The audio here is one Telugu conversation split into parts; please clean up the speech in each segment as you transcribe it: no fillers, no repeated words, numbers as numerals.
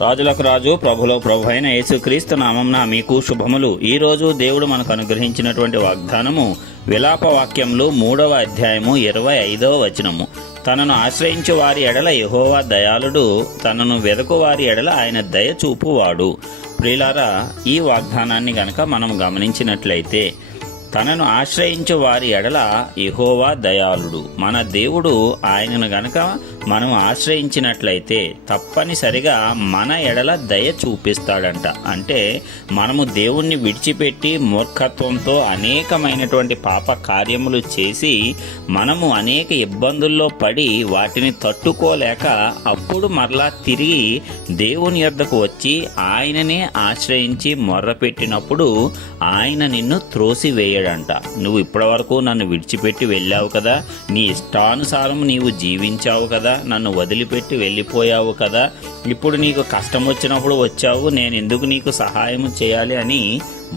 రాజులకు రాజు ప్రభులో ప్రభు అయిన యేసుక్రీస్తు నామమున మీకు శుభములు. ఈరోజు దేవుడు మనకు అనుగ్రహించినటువంటి వాగ్దానము విలాప వాక్యములు 3వ అధ్యాయము 25వ వచనము. తనను ఆశ్రయించు వారి ఎడల యెహోవా దయాళుడు, తనను వెదకు వారి ఎడల ఆయన దయ చూపువాడు. ప్రియులారా, ఈ వాగ్దానాన్ని గనక మనం గమనించినట్లయితే, తనను ఆశ్రయించు వారి ఎడల యెహోవా దయాళుడు. మన దేవుడు ఆయనను గనక మనం ఆశ్రయించినట్లయితే తప్పనిసరిగా మన ఎడల దయ చూపిస్తాడంట. అంటే మనము దేవుణ్ణి విడిచిపెట్టి మూర్ఖత్వంతో అనేకమైనటువంటి పాప కార్యములు చేసి మనము అనేక ఇబ్బందుల్లో పడి వాటిని తట్టుకోలేక అప్పుడు మరలా తిరిగి దేవుని యొద్దకు వచ్చి ఆయననే ఆశ్రయించి మొర్రపెట్టినప్పుడు ఆయన నిన్ను త్రోసివేయడంట. నువ్వు ఇప్పటి వరకు నన్ను విడిచిపెట్టి వెళ్ళావు కదా, నీ ఇష్టానుసారం నీవు జీవించావు కదా, నన్ను వదిలిపెట్టి వెళ్ళిపోయావు కదా, ఇప్పుడు నీకు కష్టం వచ్చినప్పుడు వచ్చావు, నేను ఎందుకు నీకు సహాయం చేయాలి అని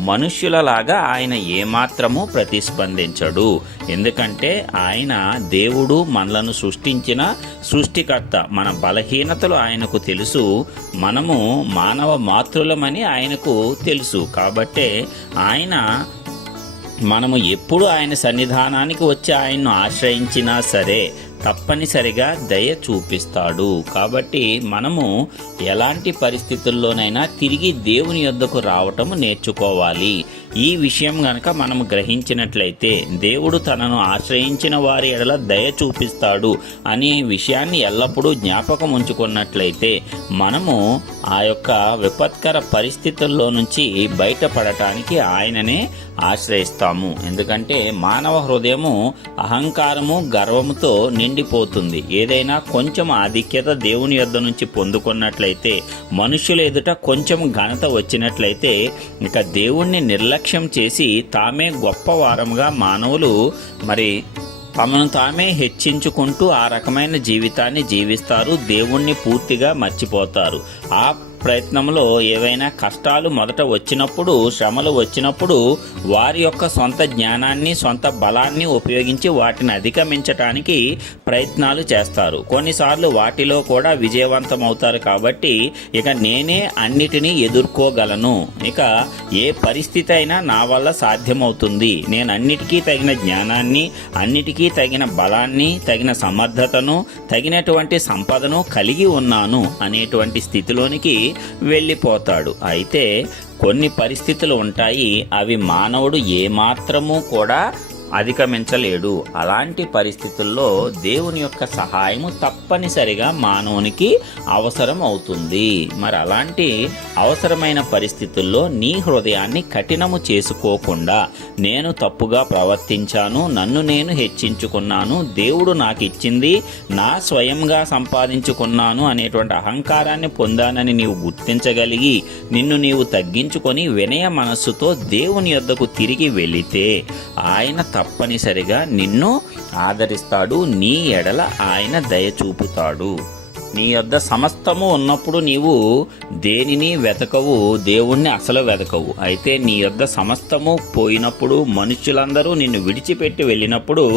మనుష్యులలాగా ఆయన ఏమాత్రము ప్రతిస్పందించడు. ఎందుకంటే ఆయన దేవుడు, మనలను సృష్టించిన సృష్టికర్త. మన బలహీనతలు ఆయనకు తెలుసు, మనము మానవ మాతృలమని ఆయనకు తెలుసు. కాబట్టే ఆయన మనము ఎప్పుడు ఆయన సన్నిధానానికి వచ్చి ఆయన్ను ఆశ్రయించినా సరే తప్పనిసరిగా దయ చూపిస్తాడు. కాబట్టి మనము ఎలాంటి పరిస్థితుల్లోనైనా తిరిగి దేవుని యొద్దకు రావటము నేర్చుకోవాలి. ఈ విషయం గనక మనము గ్రహించినట్లయితే దేవుడు తనను ఆశ్రయించిన వారి ఎడల దయ చూపిస్తాడు అనే విషయాన్ని ఎల్లప్పుడూ జ్ఞాపకం ఉంచుకున్నట్లయితే మనము ఆ యొక్క విపత్కర పరిస్థితుల్లో నుంచి బయటపడటానికి ఆయననే ఆశ్రయిస్తాము. ఎందుకంటే మానవ హృదయము అహంకారము గర్వముతో నిండిపోతుంది. ఏదైనా కొంచెం ఆధిక్యత దేవుని యొద్ద నుంచి పొందుకున్నట్లయితే, మనుషుల ఎదుట కొంచెం ఘనత వచ్చినట్లయితే ఇక దేవుణ్ణి నిర్లక్ష్యం చేసి తామే గొప్ప వారముగా మానవులు తమను తామే హెచ్చించుకుంటూ ఆ రకమైన జీవితాన్ని జీవిస్తారు. దేవుణ్ణి పూర్తిగా మర్చిపోతారు. ఆ ప్రయత్నంలో ఏవైనా కష్టాలు మొదట వచ్చినప్పుడు, శ్రమలు వచ్చినప్పుడు వారి యొక్క సొంత జ్ఞానాన్ని, సొంత బలాన్ని ఉపయోగించి వాటిని అధిగమించటానికి ప్రయత్నాలు చేస్తారు. కొన్నిసార్లు వాటిలో కూడా విజయవంతమవుతారు. కాబట్టి ఇక నేనే అన్నిటినీ ఎదుర్కోగలను, ఇక ఏ పరిస్థితి అయినా నా వల్ల సాధ్యమవుతుంది, నేను అన్నిటికీ తగిన జ్ఞానాన్ని, అన్నిటికీ తగిన బలాన్ని, తగిన సమర్థతను, తగినటువంటి సంపదను కలిగి ఉన్నాను అనేటువంటి స్థితిలోనికి వెళ్ళిపోతాడు. అయితే కొన్ని పరిస్థితులు ఉంటాయి, అవి మానవుడు ఏమాత్రము కూడా అధిగమించలేడు. అలాంటి పరిస్థితుల్లో దేవుని యొక్క సహాయము తప్పనిసరిగా మానవునికి అవసరం అవుతుంది. మరి అలాంటి అవసరమైన పరిస్థితుల్లో నీ హృదయాన్ని కఠినము చేసుకోకుండా, నేను తప్పుగా ప్రవర్తించాను, నన్ను నేను హెచ్చించుకున్నాను, దేవుడు నాకు ఇచ్చింది నా స్వయంగా సంపాదించుకున్నాను అనేటువంటి అహంకారాన్ని పొందానని నీవు గుర్తించగలిగి నిన్ను నీవు తగ్గించుకొని వినయ మనస్సుతో దేవుని యొద్దకు తిరిగి వెళితే ఆయన తప్పనిసరిగా నిన్ను ఆదరిస్తాడు. నీ ఎడల ఆయన దయ చూపుతాడు. నీ యొద్ద సమస్తము ఉన్నప్పుడు నీవు దేనిని వెతకవు, దేవుణ్ణి అసలు వెతకవు. అయితే నీ యొద్ద సమస్తము పోయినప్పుడు, మనుషులందరూ నిన్ను విడిచిపెట్టి వెళ్ళినప్పుడు,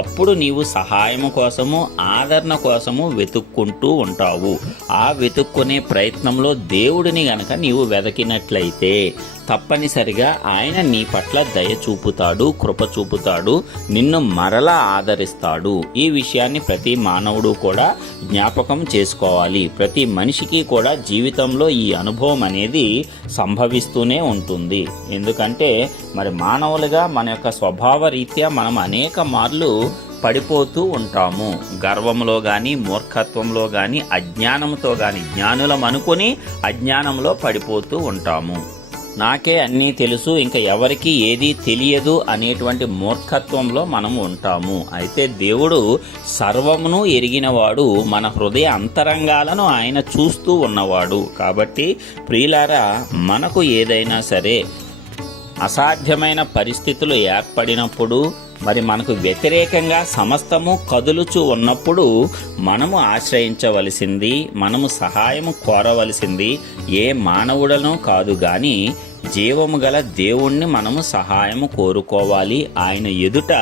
అప్పుడు నీవు సహాయము కోసము, ఆదరణ కోసము వెతుక్కుంటూ ఉంటావు. ఆ వెతుక్కునే ప్రయత్నంలో దేవుడిని గనక నీవు వెతకినట్లయితే తప్పనిసరిగా ఆయన నీ పట్ల దయ చూపుతాడు, కృప చూపుతాడు, నిన్ను మరలా ఆదరిస్తాడు. ఈ విషయాన్ని ప్రతి మానవుడు కూడా జ్ఞాపకం చేసుకోవాలి. ప్రతి మనిషికి కూడా జీవితంలో ఈ అనుభవం అనేది సంభవిస్తూనే ఉంటుంది. ఎందుకంటే మానవులుగా మన యొక్క స్వభావ రీత్యా మనం అనేక మార్లు పడిపోతూ ఉంటాము. గర్వంలో కానీ, మూర్ఖత్వంలో కానీ, అజ్ఞానంతో కానీ, జ్ఞానులం అనుకుని అజ్ఞానంలో పడిపోతూ ఉంటాము. నాకే అన్నీ తెలుసు, ఇంకా ఎవరికి ఏదీ తెలియదు అనేటువంటి మూర్ఖత్వంలో మనము ఉంటాము. అయితే దేవుడు సర్వమును ఎరిగినవాడు, మన హృదయ అంతరంగాలను ఆయన చూస్తూ ఉన్నవాడు. కాబట్టి ప్రియులారా, మనకు ఏదైనా సరే అసాధ్యమైన పరిస్థితులు ఏర్పడినప్పుడు, మనకు వ్యతిరేకంగా సమస్తము కదులుచూ ఉన్నప్పుడు మనము ఆశ్రయించవలసింది, మనము సహాయము కోరవలసింది ఏ మానవుడనో కాదు గాని జీవము గల దేవుణ్ణి మనము సహాయము కోరుకోవాలి. ఆయన ఎదుట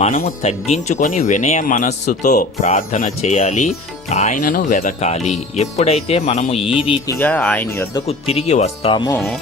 మనము తగ్గించుకొని వినయ మనస్సుతో ప్రార్థన చేయాలి. ఆయనను వెదకాలి. ఎప్పుడైతే మనము ఈ రీతిగా ఆయన యొద్దకు తిరిగి వస్తామో,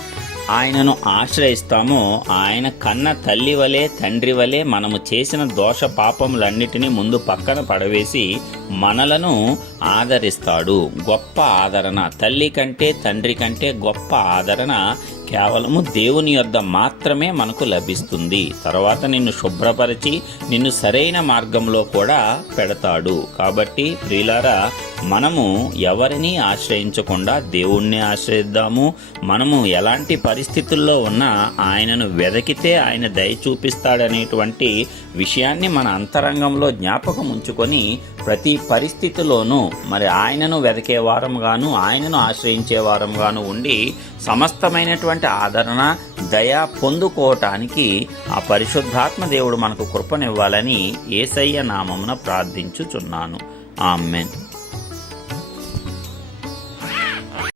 ఆయనను ఆశ్రయిస్తామో, ఆయన కన్న తల్లి వలె తండ్రి వలె మనము చేసిన దోష పాపములన్నిటినీ ముందు పక్కన పడవేసి మనలను ఆదరిస్తాడు. గొప్ప ఆదరణ, తల్లి కంటే తండ్రి కంటే గొప్ప ఆదరణ కేవలము దేవుని యొద్ద మాత్రమే మనకు లభిస్తుంది. తర్వాత నిన్ను శుభ్రపరిచి నిన్ను సరైన మార్గంలో కూడా పెడతాడు. కాబట్టి ప్రియులారా, మనము ఎవరిని ఆశ్రయించకుండా దేవుణ్ణి ఆశ్రయిద్దాము. మనము ఎలాంటి పరిస్థితుల్లో ఉన్నా ఆయనను వెదకితే ఆయన దయ చూపిస్తాడనేటువంటి విషయాన్ని మన అంతరంగంలో జ్ఞాపకం ఉంచుకొని ప్రతి పరిస్థితిలోనూ మరి ఆయనను వెదకే వారంగాను, ఆయనను ఆశ్రయించే వారంగాను ఉండి సమస్తమైనటువంటి ఆదరణ, దయ పొందుకోవటానికి ఆ పరిశుద్ధాత్మ దేవుడు మనకు కృపనివ్వాలని యేసయ్య నామమున ప్రార్థించుచున్నాను. ఆమేన్.